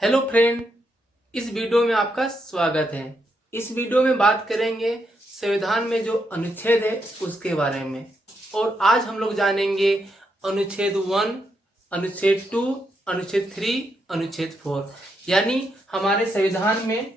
Hello friend, इस video में आपका स्वागत है। इस वीडियो में बात करेंगे संविधान में जो अनुच्छेद है उसके बारे में। और आज हम लोग जानेंगे अनुच्छेद 1, अनुच्छेद 2, अनुच्छेद 3, अनुच्छेद 4। यानी हमारे संविधान में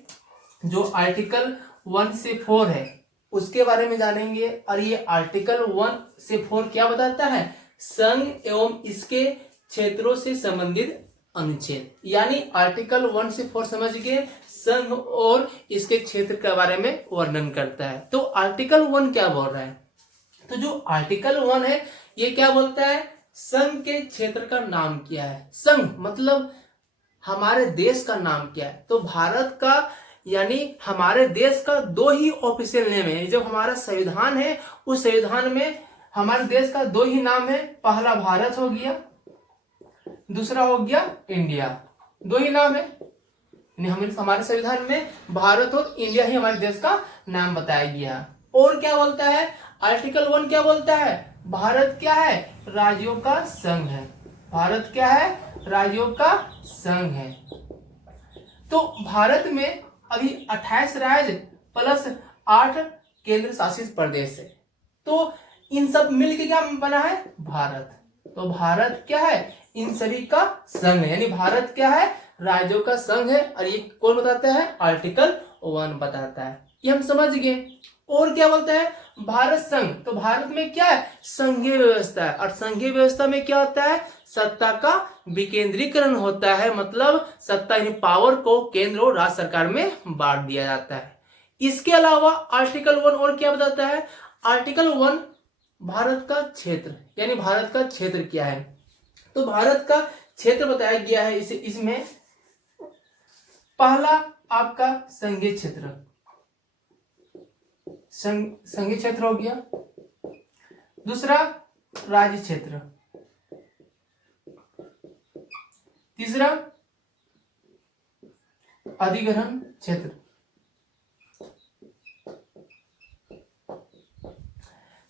जो आर्टिकल 1 से 4 है उसके बारे में जानेंगे। और ये आर्टिकल 1 से 4 क्या बताता है? संघ एवं इसके क्षेत्रों से संबंधित अनुच्छेद। यानी आर्टिकल 1 से 4 समझ गए, संघ और इसके क्षेत्र के बारे में वर्णन करता है। तो आर्टिकल 1 क्या बोल रहा है? तो जो आर्टिकल 1 है ये क्या बोलता है? संघ के क्षेत्र का नाम क्या है। संघ मतलब हमारे देश का नाम क्या है। तो भारत का यानी हमारे देश का दो ही ऑफिशियल नेम है। जो हमारा संविधान है उस संविधान में हमारे देश का दो ही नाम है। पहला भारत हो गया, दूसरा हो गया इंडिया। दो ही नाम है। हमारे संविधान में भारत और इंडिया ही हमारे देश का नाम बताया गया। और क्या बोलता है आर्टिकल 1? क्या बोलता है? भारत क्या है? राज्यों का संघ है। भारत क्या है? राज्यों का संघ है। तो भारत में अभी 28 राज्य प्लस 8 केंद्र शासित प्रदेश है। तो इन सब मिलके क्या बना है? भारत। तो भारत क्या है? इन सभी का संघ है। यानी भारत क्या है? राज्यों का संघ है। और ये कौन बताता है? आर्टिकल 1 बताता है। ये हम समझ गए। और क्या बोलता है? भारत संघ। तो भारत में क्या है? संघीय व्यवस्था है। और संघीय व्यवस्था में क्या होता है? सत्ता का विकेंद्रीकरण होता है। मतलब सत्ता यानी पावर को केंद्र और राज्य सरकार में बांट दिया जाता है। इसके अलावा आर्टिकल 1 और क्या बताता है? आर्टिकल 1 भारत का क्षेत्र यानी भारत का क्षेत्र क्या है। तो भारत का क्षेत्र बताया गया है इसमें पहला आपका संघीय क्षेत्र, संघीय क्षेत्र हो गया। दूसरा राज्य क्षेत्र, तीसरा अधिग्रहण क्षेत्र।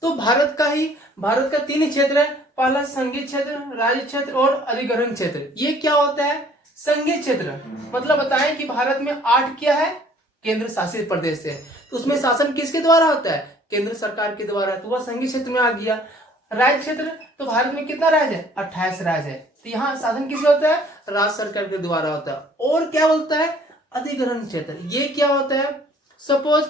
तो भारत का 3 ही क्षेत्र है। पहला संघीय क्षेत्र, राज्य क्षेत्र और अधिग्रहण क्षेत्र। ये क्या होता है? संघीय क्षेत्र मतलब बताएं कि भारत में 8 क्या है? केंद्र शासित प्रदेश है। तो उसमें शासन किसके द्वारा होता है? केंद्र सरकार के द्वारा। तो वह संघीय क्षेत्र में आ गया। राज्य क्षेत्र, तो भारत में कितना राज्य है? 28 राज्य है। तो यहाँ शासन किससे होता है? राज्य सरकार के द्वारा होता है। और क्या बोलता है? अधिग्रहण क्षेत्र। ये क्या होता है? सपोज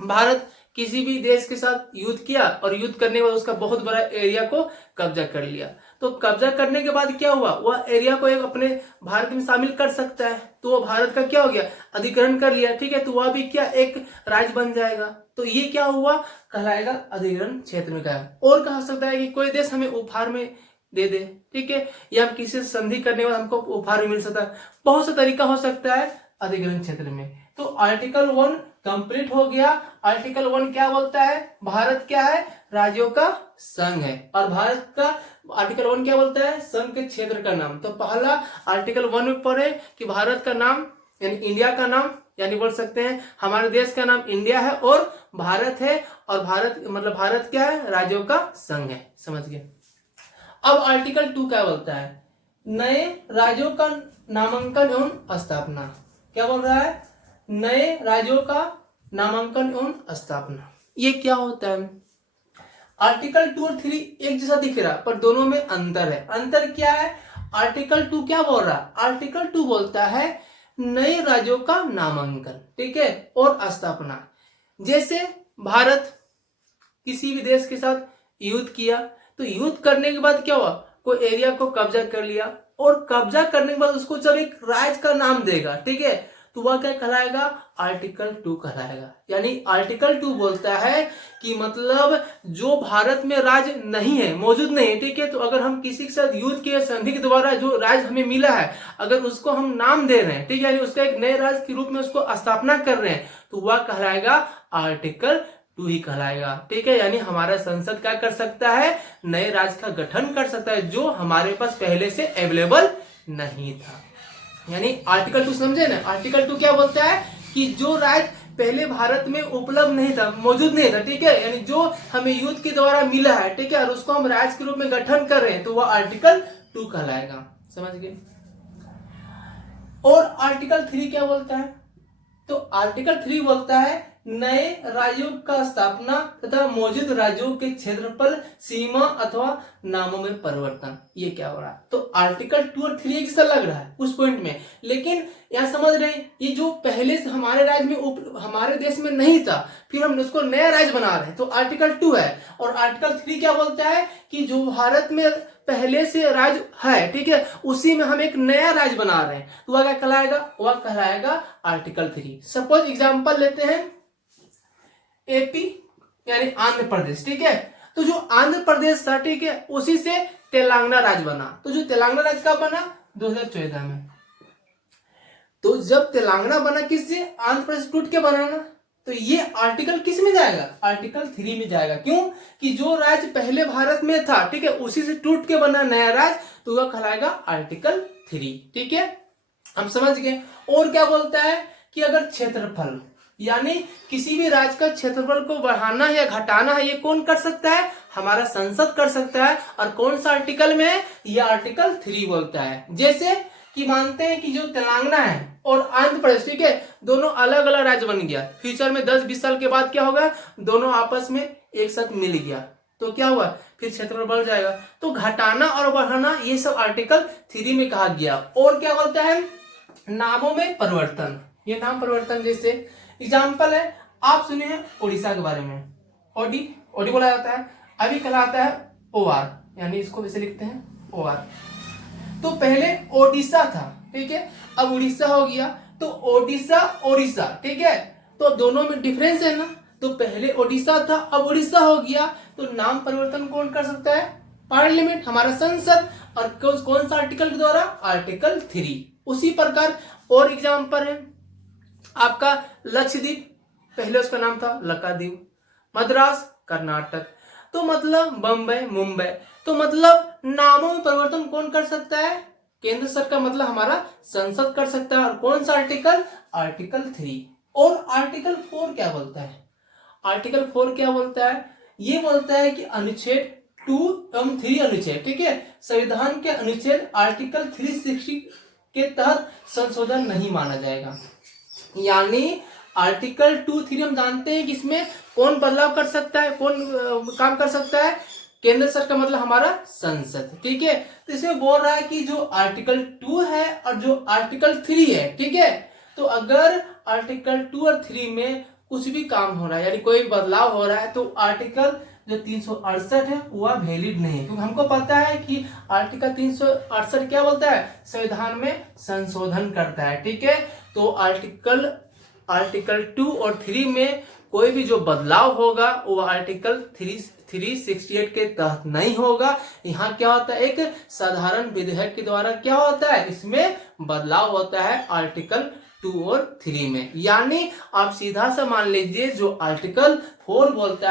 भारत किसी भी देश के साथ युद्ध किया और युद्ध करने के बाद उसका बहुत बड़ा एरिया को कब्जा कर लिया। तो कब्जा करने के बाद क्या हुआ? वह एरिया को एक अपने भारत में शामिल कर सकता है। तो वह भारत का क्या हो गया? अधिग्रहण कर लिया। ठीक है, तो वह भी क्या एक राज्य बन जाएगा। तो ये क्या हुआ? कहलाएगा अधिग्रहण क्षेत्र में। क्या और कहा सकता है कि कोई देश हमें उपहार में दे दे, ठीक है, या हम किसी से संधि करने के बाद हमको उपहार भी मिल सकता है। बहुत सा तरीका हो सकता है अधिग्रहण क्षेत्र में। तो आर्टिकल 1 कंप्लीट हो गया। आर्टिकल 1 क्या बोलता है? भारत क्या है? राज्यों का संघ है। और भारत का आर्टिकल 1 क्या बोलता है? संघ के क्षेत्र का नाम। तो पहला आर्टिकल 1 में पढ़े कि भारत का नाम यानी इंडिया का नाम, यानी बोल सकते हैं हमारे देश का नाम इंडिया है और भारत है। और भारत मतलब भारत क्या है? राज्यों का संघ है। समझ गए। अब आर्टिकल 2 क्या बोलता है? नए राज्यों का नामांकन एवं स्थापना। क्या बोल रहा है? नए राज्यों का नामांकन एवं स्थापना। ये क्या होता है? आर्टिकल 2 और 3 एक जैसा दिख रहा पर दोनों में अंतर है। अंतर क्या है? आर्टिकल 2 क्या बोल रहा है? आर्टिकल 2 बोलता है नए राज्यों का नामांकन, ठीक है, और स्थापना। जैसे भारत किसी भी देश के साथ युद्ध किया, तो युद्ध करने के बाद क्या हुआ? कोई एरिया को कब्जा कर लिया और कब्जा करने के बाद उसको जब एक राज्य का नाम देगा, ठीक है, तो वह क्या कहलाएगा? आर्टिकल 2 कहलाएगा। यानी आर्टिकल 2 बोलता है कि मतलब जो भारत में राज्य नहीं है, मौजूद नहीं है, ठीक है, तो अगर हम किसी के साथ युद्ध के संधि के द्वारा जो राज्य हमें मिला है अगर उसको हम नाम दे रहे हैं, ठीक है, यानी उसका एक नए राज्य के रूप में उसको स्थापना कर रहे हैं, तो वह कहलाएगा आर्टिकल 2 ही कहलाएगा। ठीक है, यानी हमारा संसद क्या कर सकता है? नए राज्य का गठन कर सकता है जो हमारे पास पहले से अवेलेबल नहीं था। यानी आर्टिकल 2 समझे ना? आर्टिकल 2 क्या बोलता है कि जो राज्य पहले भारत में उपलब्ध नहीं था, मौजूद नहीं था, ठीक है, यानी जो हमें युद्ध के द्वारा मिला है, ठीक है, और उसको हम राज्य के रूप में गठन कर रहे हैं, तो वह आर्टिकल 2 कहलाएगा। समझ गए? और आर्टिकल 3 क्या बोलता है? तो आर्टिकल 3 बोलता है नए राज्यों का स्थापना तथा मौजूद राज्यों के क्षेत्रफल, सीमा अथवा नामों में परिवर्तन। ये क्या हो रहा है? तो आर्टिकल 2 और 3 एक जैसा लग रहा है उस पॉइंट में, लेकिन यहाँ समझ रहे हैं ये जो पहले से हमारे राज्य में हमारे देश में नहीं था, फिर हम उसको नया राज्य बना रहे हैं, तो आर्टिकल 2 है। और आर्टिकल 3 क्या बोलता है कि जो भारत में पहले से राज्य है, ठीक है, उसी में हम एक नया राज्य बना रहे हैं, तो वह क्या कहलाएगा? वह कहलाएगा आर्टिकल 3। सपोज एग्जांपल लेते हैं एपी यानी आंध्र प्रदेश, ठीक है। तो जो आंध्र प्रदेश था, ठीक है, उसी से तेलंगाना राज्य बना। तो जो तेलंगाना राज्य कब बना? 2014 में। तो जब तेलंगाना बना किससे? आंध्र प्रदेश टूट के बना ना। तो ये आर्टिकल किस में जाएगा? आर्टिकल 3 में जाएगा। क्यों? कि जो राज्य पहले भारत में था, ठीक है, उसी से टूट के बना नया राज्य, तो वह कहलाएगा आर्टिकल 3, ठीक है, हम समझ गए। और क्या बोलता है कि अगर क्षेत्रफल यानी किसी भी राज्य का क्षेत्रफल को बढ़ाना है या घटाना है, ये कौन कर सकता है? हमारा संसद कर सकता है। और कौन सा आर्टिकल में है? ये आर्टिकल 3 बोलता है। जैसे कि मानते हैं कि जो तेलंगाना है और आंध्र प्रदेश, ठीक है, दोनों अलग अलग राज्य बन गया, फ्यूचर में 10-20 साल के बाद क्या होगा? दोनों आपस में एक साथ मिल गया, तो क्या हुआ? फिर क्षेत्रफल बढ़ जाएगा। तो घटाना और बढ़ाना ये सब आर्टिकल 3 में कहा गया। और क्या बोलता है? नामों में परिवर्तन। ये नाम परिवर्तन जैसे एग्जाम्पल है, आप सुने हैं उड़ीसा के बारे में, ओडी बोला जाता है, अभी कहलाता है ओआर, यानी इसको वैसे लिखते हैं ओआर। तो पहले ओडिशा था, ठीक है, अब उड़ीसा हो गया। तो ओडिशा ओडिशा, ठीक है, तो दोनों में डिफरेंस है ना। तो पहले ओडिशा था, अब उड़ीसा हो गया। तो नाम परिवर्तन कौन कर सकता है? पार्लियामेंट, हमारा संसद। और कौन सा आर्टिकल के द्वारा? आर्टिकल 3। उसी प्रकार और एग्जाम्पल है आपका लक्षद्वीप, पहले उसका नाम था लक्षद्वीप, मद्रास कर्नाटक, तो मतलब बम्बई मुंबई। तो मतलब नामों में परिवर्तन कौन कर सकता है? केंद्र सरकार, मतलब हमारा संसद कर सकता है। और कौन सा आर्टिकल? आर्टिकल 3। और आर्टिकल 4 क्या बोलता है? आर्टिकल 4 क्या बोलता है? ये बोलता है कि अनुच्छेद 2 एवं 3 अनुच्छेद, ठीक है, संविधान के अनुच्छेद आर्टिकल 360 के तहत संशोधन नहीं माना जाएगा। यानी आर्टिकल 2-3 हम जानते हैं कि इसमें कौन बदलाव कर सकता है, कौन काम कर सकता है? केंद्र सरकार, मतलब हमारा संसद, ठीक है। तो इसमें बोल रहा है कि जो आर्टिकल 2 है और जो आर्टिकल 3 है, ठीक है, तो अगर आर्टिकल 2 और 3 में कुछ भी काम हो रहा है, यानी कोई बदलाव हो रहा है, तो आर्टिकल जो 368 है वह वैलिड नहीं है। क्योंकि हमको पता है कि आर्टिकल 368 क्या बोलता है? संविधान में संशोधन करता है, ठीक है। तो आर्टिकल 2 और 3 में कोई भी जो बदलाव होगा वो आर्टिकल 368 के तहत नहीं होगा। यहाँ क्या होता है? एक साधारण विधेयक के द्वारा क्या होता है? इसमें बदलाव होता है आर्टिकल 2 और 3 में। यानी आप सीधा सा मान लीजिए जो आर्टिकल 4 बोलता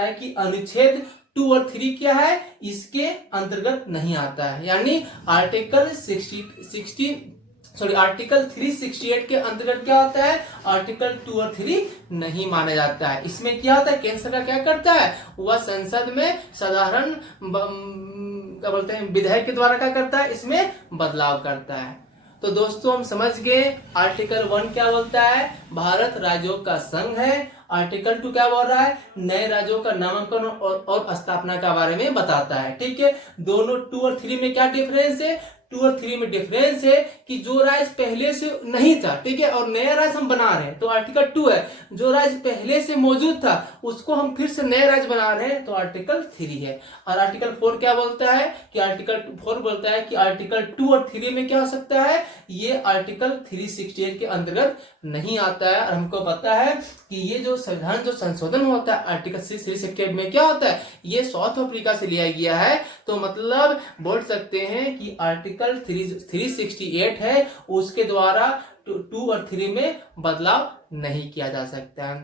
है कि अनुच्छेद 2 और 3 क्या है? इसके अंतर्गत नहीं आता है। यानी आर्टिकल 368 के अंतर्गत क्या होता है? आर्टिकल 2 और 3 नहीं माना जाता है। इसमें क्या होता है? केंद्र सरकार क्या करता है? वह संसद में साधारण क्या बोलते हैं विधेयक के द्वारा क्या करता है? इसमें बदलाव करता है। तो दोस्तों हम समझ गए आर्टिकल 1 क्या बोलता है? भारत राज्यों का संघ है। आर्टिकल 2 क्या बोल रहा है? नए राज्यों का नामांकन और स्थापना के बारे में बताता है, ठीक है। दोनों 2 और 3 में क्या डिफरेंस है? 2 और 3 में डिफरेंस है कि जो राज्य पहले से नहीं था, ठीक है, और नया राज्य हम बना रहे हैं, तो आर्टिकल 2 है। जो राज्य पहले से मौजूद था उसको हम फिर से नया राज्य बना रहे हैं, तो आर्टिकल 3 है। और आर्टिकल 4 क्या बोलता है कि आर्टिकल 4 बोलता है कि आर्टिकल 2 और 3 में क्या हो सकता है? ये आर्टिकल 368 के अंतर्गत नहीं आता है। और हमको पता है कि ये जो संविधान जो संशोधन होता है आर्टिकल 368 में क्या होता है? ये साउथ अफ्रीका से लिया गया है। तो मतलब बोल सकते हैं कि आर्टिकल 368 है, उसके द्वारा 2 और 3 में बदलाव नहीं किया जा सकता है।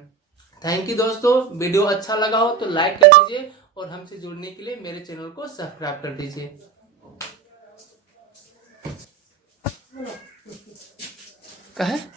थैंक यू दोस्तों, वीडियो अच्छा लगा हो तो लाइक कर दीजिए और हमसे जुड़ने के लिए मेरे चैनल को सब्सक्राइब कर दीजिए। कहे